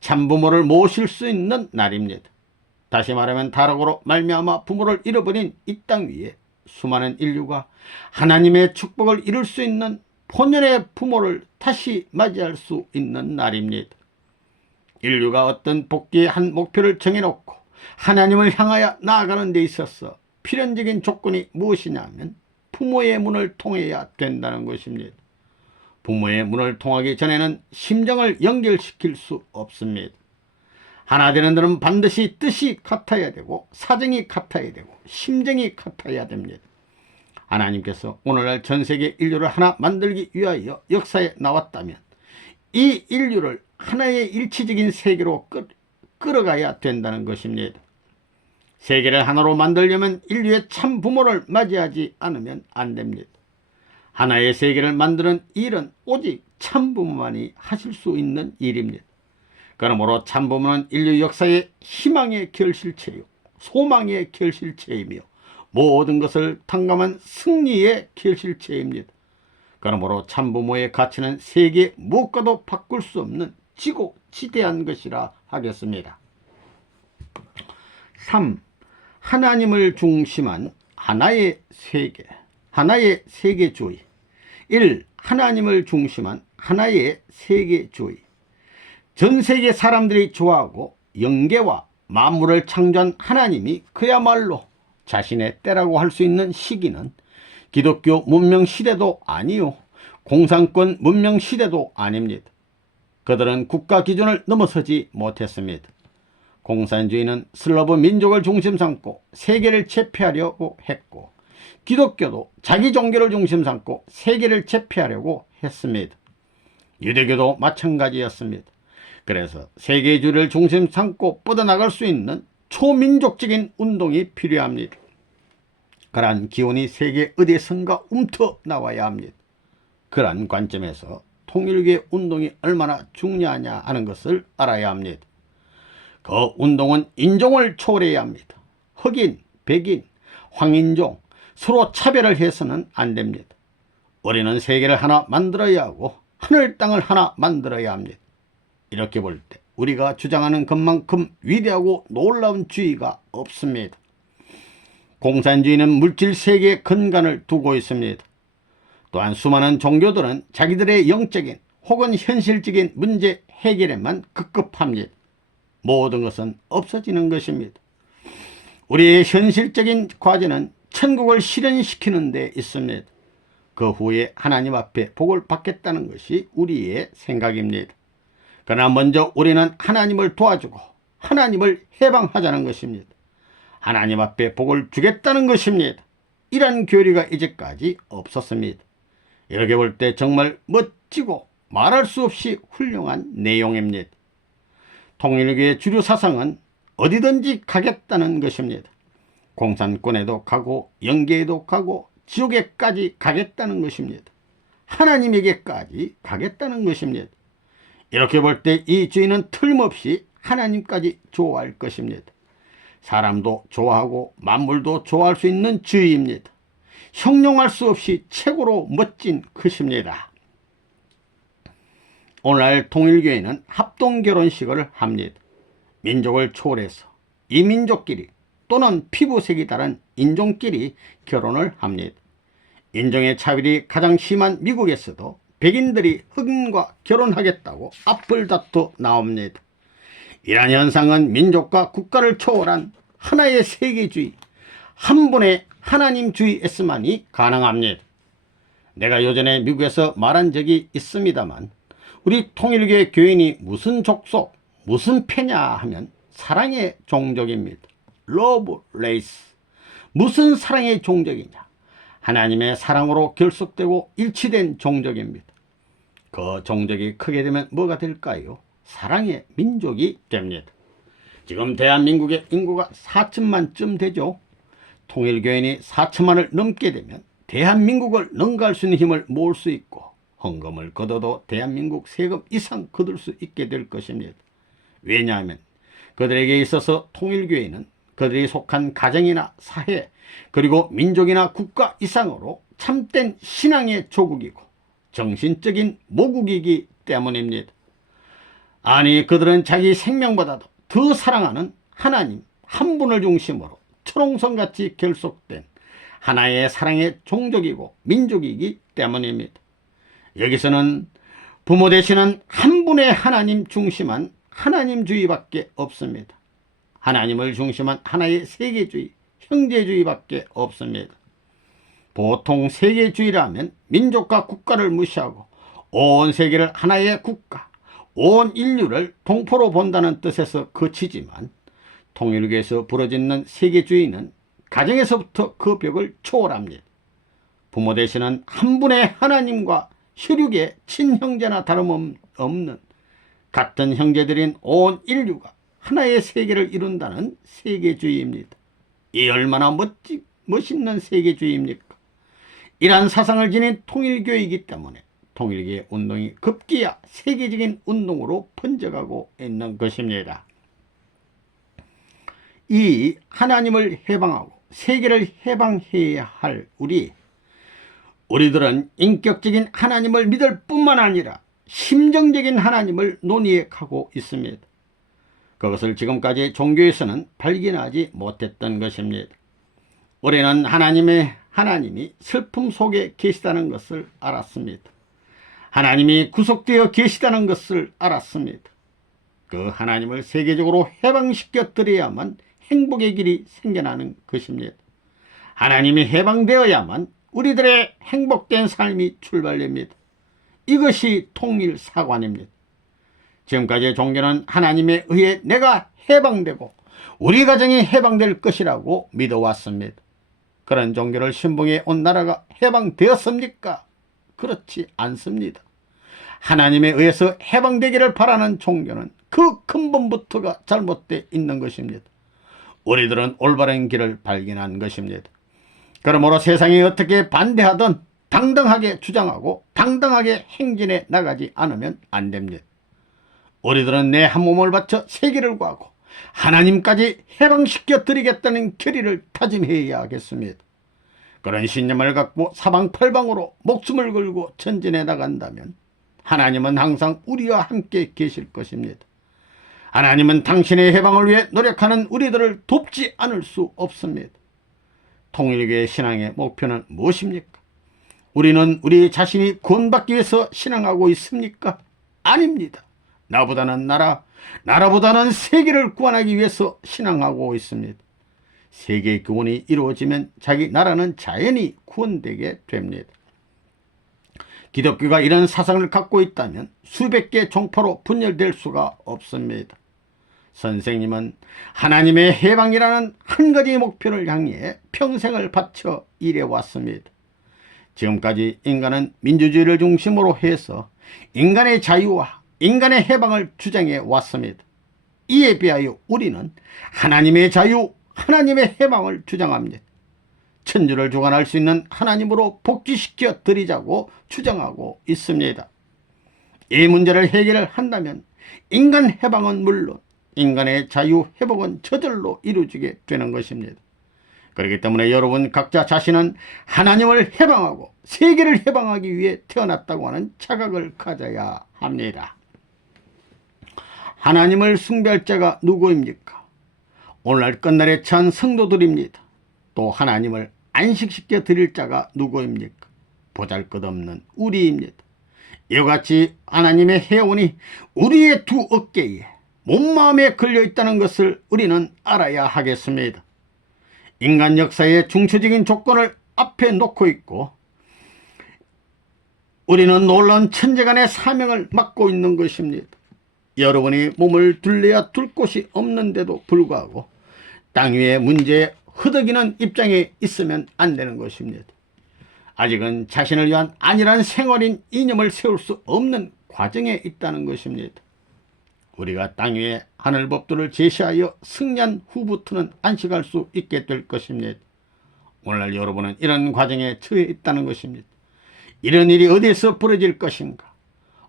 참부모를 모실 수 있는 날입니다. 다시 말하면 다락으로 말미암아 부모를 잃어버린 이 땅 위에 수많은 인류가 하나님의 축복을 이룰 수 있는 본연의 부모를 다시 맞이할 수 있는 날입니다. 인류가 어떤 복귀의 한 목표를 정해놓고 하나님을 향하여 나아가는 데 있어서 필연적인 조건이 무엇이냐면 부모의 문을 통해야 된다는 것입니다. 부모의 문을 통하기 전에는 심정을 연결시킬 수 없습니다. 하나 되는 데는 반드시 뜻이 같아야 되고 사정이 같아야 되고 심정이 같아야 됩니다. 하나님께서 오늘날 전세계 인류를 하나 만들기 위하여 역사에 나왔다면 이 인류를 하나의 일치적인 세계로 끌어가야 된다는 것입니다. 세계를 하나로 만들려면 인류의 참 부모를 맞이하지 않으면 안 됩니다. 하나의 세계를 만드는 일은 오직 참 부모만이 하실 수 있는 일입니다. 그러므로 참 부모는 인류 역사의 희망의 결실체요 소망의 결실체이며 모든 것을 탕감한 승리의 결실체입니다. 그러므로 참 부모의 가치는 세계 무엇과도 바꿀 수 없는 지고 지대한 것이라 하겠습니다. 3. 하나님을 중심한 하나의 세계, 하나의 세계주의. 1. 하나님을 중심한 하나의 세계주의. 전 세계 사람들이 좋아하고 영계와 만물을 창조한 하나님이 그야말로 자신의 때라고 할 수 있는 시기는 기독교 문명 시대도 아니요 공산권 문명 시대도 아닙니다. 그들은 국가 기준을 넘어서지 못했습니다. 공산주의는 슬라브 민족을 중심 삼고 세계를 제패하려고 했고 기독교도 자기 종교를 중심 삼고 세계를 제패하려고 했습니다. 유대교도 마찬가지였습니다. 그래서 세계주의를 중심 삼고 뻗어나갈 수 있는 초민족적인 운동이 필요합니다. 그러한 기운이 세계 어디선가 움터 나와야 합니다. 그러한 관점에서 통일교회 운동이 얼마나 중요하냐 하는 것을 알아야 합니다. 그 운동은 인종을 초월해야 합니다. 흑인, 백인, 황인종 서로 차별을 해서는 안 됩니다. 우리는 세계를 하나 만들어야 하고 하늘 땅을 하나 만들어야 합니다. 이렇게 볼 때 우리가 주장하는 것만큼 위대하고 놀라운 주의가 없습니다. 공산주의는 물질 세계에 근간을 두고 있습니다. 또한 수많은 종교들은 자기들의 영적인 혹은 현실적인 문제 해결에만 급급합니다. 모든 것은 없어지는 것입니다. 우리의 현실적인 과제는 천국을 실현시키는 데 있습니다. 그 후에 하나님 앞에 복을 받겠다는 것이 우리의 생각입니다. 그러나 먼저 우리는 하나님을 도와주고 하나님을 해방하자는 것입니다. 하나님 앞에 복을 주겠다는 것입니다. 이런 교리가 이제까지 없었습니다. 이렇게 볼 때 정말 멋지고 말할 수 없이 훌륭한 내용입니다. 통일교의 주류 사상은 어디든지 가겠다는 것입니다. 공산권에도 가고 영계에도 가고 지옥에까지 가겠다는 것입니다. 하나님에게까지 가겠다는 것입니다. 이렇게 볼 때 이 주의는 틀림없이 하나님까지 좋아할 것입니다. 사람도 좋아하고 만물도 좋아할 수 있는 주의입니다. 형용할 수 없이 최고로 멋진 것입니다. 오늘날 통일교회는 합동결혼식을 합니다. 민족을 초월해서 이민족끼리 또는 피부색이 다른 인종끼리 결혼을 합니다. 인종의 차별이 가장 심한 미국에서도 백인들이 흑인과 결혼하겠다고 앞을 다투 나옵니다. 이러한 현상은 민족과 국가를 초월한 하나의 세계주의, 한 분의 하나님주의에서만이 가능합니다. 내가 예전에 미국에서 말한 적이 있습니다만 우리 통일교회 교인이 무슨 족속, 무슨 패냐 하면 사랑의 종족입니다. 러브 레이스. 무슨 사랑의 종족이냐? 하나님의 사랑으로 결속되고 일치된 종족입니다. 그 종족이 크게 되면 뭐가 될까요? 사랑의 민족이 됩니다. 지금 대한민국의 인구가 4천만쯤 되죠. 통일교인이 4천만을 넘게 되면 대한민국을 능가할 수 있는 힘을 모을 수 있고 헌금을 걷어도 대한민국 세금 이상 거둘 수 있게 될 것입니다. 왜냐하면 그들에게 있어서 통일교회는 그들이 속한 가정이나 사회 그리고 민족이나 국가 이상으로 참된 신앙의 조국이고 정신적인 모국이기 때문입니다. 아니 그들은 자기 생명보다도 더 사랑하는 하나님 한 분을 중심으로 초롱성같이 결속된 하나의 사랑의 종족이고 민족이기 때문입니다. 여기서는 부모 되시는 한 분의 하나님 중심한 하나님주의밖에 없습니다. 하나님을 중심한 하나의 세계주의, 형제주의밖에 없습니다. 보통 세계주의라면 민족과 국가를 무시하고 온 세계를 하나의 국가, 온 인류를 동포로 본다는 뜻에서 그치지만 통일교에서 부러지는 세계주의는 가정에서부터 그 벽을 초월합니다. 부모 되시는 한 분의 하나님과 혈육의 친형제나 다름없는 같은 형제들인 온 인류가 하나의 세계를 이룬다는 세계주의입니다. 이 얼마나 멋있는 세계주의입니까? 이러한 사상을 지닌 통일교이기 때문에 통일교의 운동이 급기야 세계적인 운동으로 번져가고 있는 것입니다. 이 하나님을 해방하고 세계를 해방해야 할 우리들은 인격적인 하나님을 믿을 뿐만 아니라 심정적인 하나님을 논의해 가고 있습니다. 그것을 지금까지 종교에서는 발견하지 못했던 것입니다. 우리는 하나님이 슬픔 속에 계시다는 것을 알았습니다. 하나님이 구속되어 계시다는 것을 알았습니다. 그 하나님을 세계적으로 해방시켜 드려야만 행복의 길이 생겨나는 것입니다. 하나님이 해방되어야만 우리들의 행복된 삶이 출발됩니다. 이것이 통일사관입니다. 지금까지의 종교는 하나님에 의해 내가 해방되고 우리 가정이 해방될 것이라고 믿어왔습니다. 그런 종교를 신봉해 온 나라가 해방되었습니까? 그렇지 않습니다. 하나님에 의해서 해방되기를 바라는 종교는 그 근본부터가 잘못되어 있는 것입니다. 우리들은 올바른 길을 발견한 것입니다. 그러므로 세상이 어떻게 반대하든 당당하게 주장하고 당당하게 행진해 나가지 않으면 안 됩니다. 우리들은 내 한 몸을 바쳐 세계를 구하고 하나님까지 해방시켜 드리겠다는 결의를 다짐해야 하겠습니다. 그런 신념을 갖고 사방팔방으로 목숨을 걸고 전진해 나간다면 하나님은 항상 우리와 함께 계실 것입니다. 하나님은 당신의 해방을 위해 노력하는 우리들을 돕지 않을 수 없습니다. 통일교의 신앙의 목표는 무엇입니까? 우리는 우리 자신이 구원받기 위해서 신앙하고 있습니까? 아닙니다. 나보다는 나라보다는 세계를 구원하기 위해서 신앙하고 있습니다. 세계의 구원이 이루어지면 자기 나라는 자연히 구원되게 됩니다. 기독교가 이런 사상을 갖고 있다면 수백 개 종파로 분열될 수가 없습니다. 선생님은 하나님의 해방이라는 한 가지 목표를 향해 평생을 바쳐 일해왔습니다. 지금까지 인간은 민주주의를 중심으로 해서 인간의 자유와 인간의 해방을 주장해 왔습니다. 이에 비하여 우리는 하나님의 자유, 하나님의 해방을 주장합니다. 천주를 주관할 수 있는 하나님으로 복귀시켜 드리자고 주장하고 있습니다. 이 문제를 해결한다면 인간 해방은 물론 인간의 자유 회복은 저절로 이루어지게 되는 것입니다. 그렇기 때문에 여러분 각자 자신은 하나님을 해방하고 세계를 해방하기 위해 태어났다고 하는 자각을 가져야 합니다. 하나님을 숭배할 자가 누구입니까? 오늘날 끝날에 처한 성도들입니다. 또 하나님을 안식시켜 드릴 자가 누구입니까? 보잘것없는 우리입니다. 이와 같이 하나님의 해원이 우리의 두 어깨에 몸마음에 걸려있다는 것을 우리는 알아야 하겠습니다. 인간 역사의 중추적인 조건을 앞에 놓고 있고 우리는 놀라운 천재간의 사명을 맡고 있는 것입니다. 여러분이 몸을 둘래야 둘 곳이 없는데도 불구하고 땅 위의 문제에 허덕이는 입장에 있으면 안 되는 것입니다. 아직은 자신을 위한 안일한 생활인 이념을 세울 수 없는 과정에 있다는 것입니다. 우리가 땅 위에 하늘 법도를 제시하여 승리한 후부터는 안식할 수 있게 될 것입니다. 오늘날 여러분은 이런 과정에 처해 있다는 것입니다. 이런 일이 어디에서 벌어질 것인가?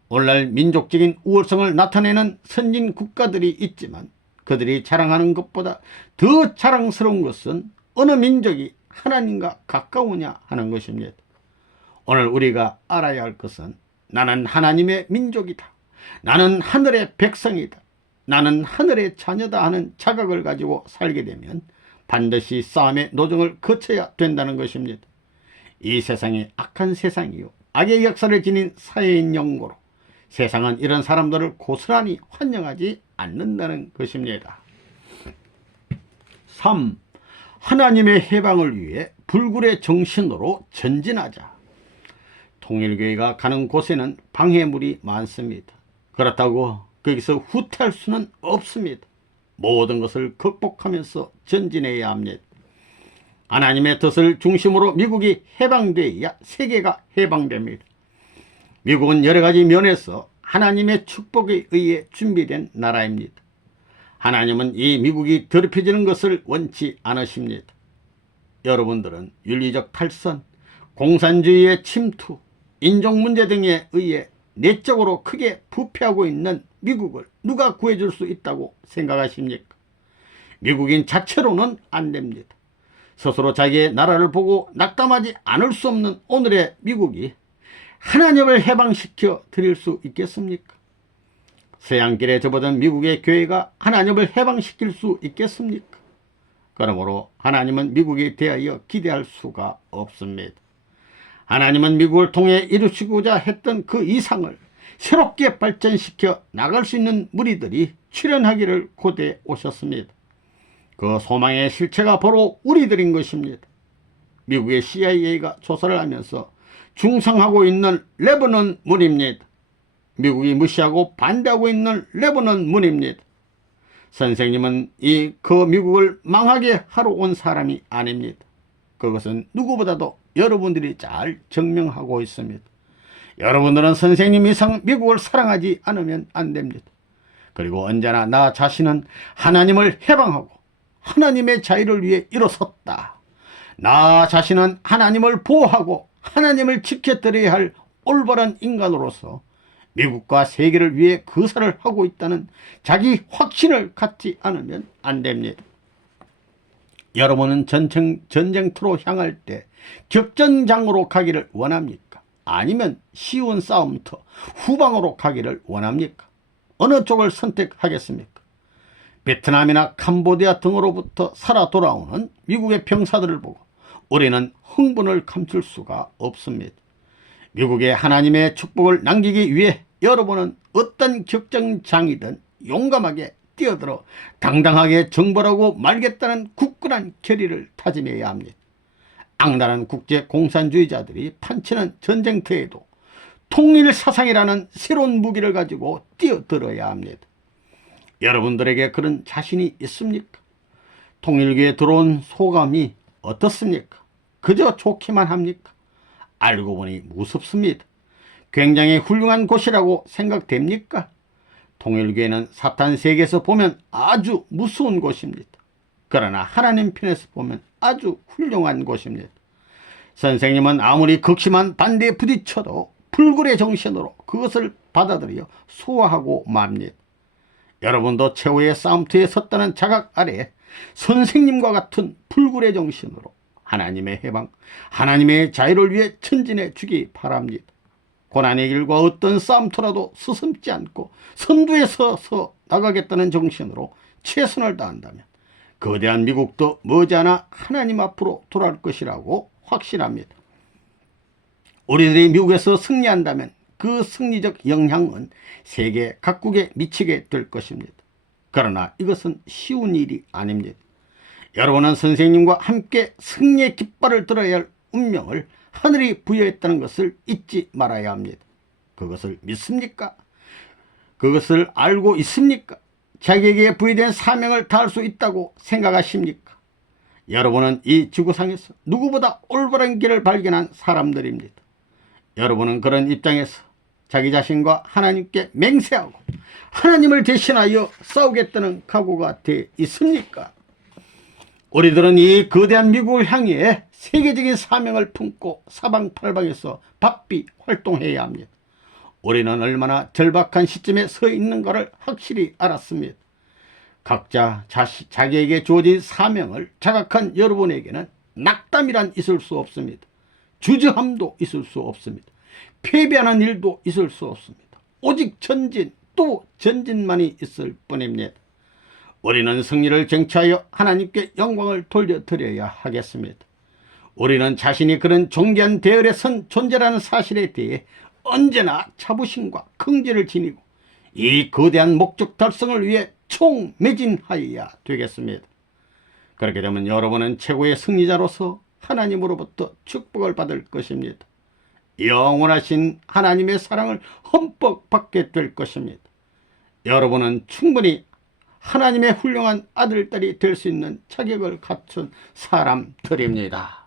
오늘날 민족적인 우월성을 나타내는 선진 국가들이 있지만 그들이 자랑하는 것보다 더 자랑스러운 것은 어느 민족이 하나님과 가까우냐 하는 것입니다. 오늘 우리가 알아야 할 것은 나는 하나님의 민족이다. 나는 하늘의 백성이다. 나는 하늘의 자녀다 하는 자각을 가지고 살게 되면 반드시 싸움의 노정을 거쳐야 된다는 것입니다. 이 세상이 악한 세상이요 악의 역사를 지닌 사회인 연고로 세상은 이런 사람들을 고스란히 환영하지 않는다는 것입니다. 3. 하나님의 해방을 위해 불굴의 정신으로 전진하자. 통일교회가 가는 곳에는 방해물이 많습니다. 그렇다고 거기서 후퇴할 수는 없습니다. 모든 것을 극복하면서 전진해야 합니다. 하나님의 뜻을 중심으로 미국이 해방되어야 세계가 해방됩니다. 미국은 여러 가지 면에서 하나님의 축복에 의해 준비된 나라입니다. 하나님은 이 미국이 더럽혀지는 것을 원치 않으십니다. 여러분들은 윤리적 탈선, 공산주의의 침투, 인종 문제 등에 의해 내적으로 크게 부패하고 있는 미국을 누가 구해줄 수 있다고 생각하십니까? 미국인 자체로는 안 됩니다. 스스로 자기의 나라를 보고 낙담하지 않을 수 없는 오늘의 미국이 하나님을 해방시켜 드릴 수 있겠습니까? 서양길에 접어든 미국의 교회가 하나님을 해방시킬 수 있겠습니까? 그러므로 하나님은 미국에 대하여 기대할 수가 없습니다. 하나님은 미국을 통해 이루시고자 했던 그 이상을 새롭게 발전시켜 나갈 수 있는 무리들이 출현하기를 고대해 오셨습니다. 그 소망의 실체가 바로 우리들인 것입니다. 미국의 CIA가 조사를 하면서 중상하고 있는 레버넌 문입니다. 미국이 무시하고 반대하고 있는 레버넌 문입니다. 선생님은 그 미국을 망하게 하러 온 사람이 아닙니다. 그것은 누구보다도 여러분들이 잘 증명하고 있습니다. 여러분들은 선생님 이상 미국을 사랑하지 않으면 안 됩니다. 그리고 언제나 나 자신은 하나님을 해방하고 하나님의 자유를 위해 일어섰다. 나 자신은 하나님을 보호하고 하나님을 지켜드려야 할 올바른 인간으로서 미국과 세계를 위해 거사를 하고 있다는 자기 확신을 갖지 않으면 안 됩니다. 여러분은 전쟁터로 향할 때 격전장으로 가기를 원합니까? 아니면 쉬운 싸움터 후방으로 가기를 원합니까? 어느 쪽을 선택하겠습니까? 베트남이나 캄보디아 등으로부터 살아 돌아오는 미국의 병사들을 보고 우리는 흥분을 감출 수가 없습니다. 미국에 하나님의 축복을 남기기 위해 여러분은 어떤 격정장이든 용감하게 뛰어들어 당당하게 정벌하고 말겠다는 굳건한 결의를 다짐해야 합니다. 악랄한 국제 공산주의자들이 판치는 전쟁터에도 통일 사상이라는 새로운 무기를 가지고 뛰어들어야 합니다. 여러분들에게 그런 자신이 있습니까? 통일교에 들어온 소감이 어떻습니까? 그저 좋기만 합니까? 알고 보니 무섭습니다. 굉장히 훌륭한 곳이라고 생각됩니까? 통일교회는 사탄 세계에서 보면 아주 무서운 곳입니다. 그러나 하나님 편에서 보면 아주 훌륭한 곳입니다. 선생님은 아무리 극심한 반대에 부딪혀도 불굴의 정신으로 그것을 받아들여 소화하고 맙니다. 여러분도 최후의 싸움터에 섰다는 자각 아래 선생님과 같은 불굴의 정신으로 하나님의 해방, 하나님의 자유를 위해 전진해 주기 바랍니다. 고난의 길과 어떤 싸움터라도 스스럼지 않고 선두에 서서 나가겠다는 정신으로 최선을 다한다면 거대한 미국도 머지않아 하나님 앞으로 돌아올 것이라고 확신합니다. 우리들이 미국에서 승리한다면 그 승리적 영향은 세계 각국에 미치게 될 것입니다. 그러나 이것은 쉬운 일이 아닙니다. 여러분은 선생님과 함께 승리의 깃발을 들어야 할 운명을 하늘이 부여했다는 것을 잊지 말아야 합니다. 그것을 믿습니까? 그것을 알고 있습니까? 자기에게 부여된 사명을 다할 수 있다고 생각하십니까? 여러분은 이 지구상에서 누구보다 올바른 길을 발견한 사람들입니다. 여러분은 그런 입장에서 자기 자신과 하나님께 맹세하고 하나님을 대신하여 싸우겠다는 각오가 돼 있습니까? 우리들은 이 거대한 미국을 향해 세계적인 사명을 품고 사방팔방에서 바삐 활동해야 합니다. 우리는 얼마나 절박한 시점에 서 있는가를 확실히 알았습니다. 각자 자기에게 주어진 사명을 자각한 여러분에게는 낙담이란 있을 수 없습니다. 주저함도 있을 수 없습니다. 패배하는 일도 있을 수 없습니다. 오직 전진 또 전진만이 있을 뿐입니다. 우리는 승리를 쟁취하여 하나님께 영광을 돌려드려야 하겠습니다. 우리는 자신이 그런 존귀한 대열에 선 존재라는 사실에 대해 언제나 자부심과 긍지를 지니고 이 거대한 목적 달성을 위해 총매진하여야 되겠습니다. 그렇게 되면 여러분은 최고의 승리자로서 하나님으로부터 축복을 받을 것입니다. 영원하신 하나님의 사랑을 흠뻑 받게 될 것입니다. 여러분은 충분히 하나님의 훌륭한 아들, 딸이 될 수 있는 자격을 갖춘 사람들입니다.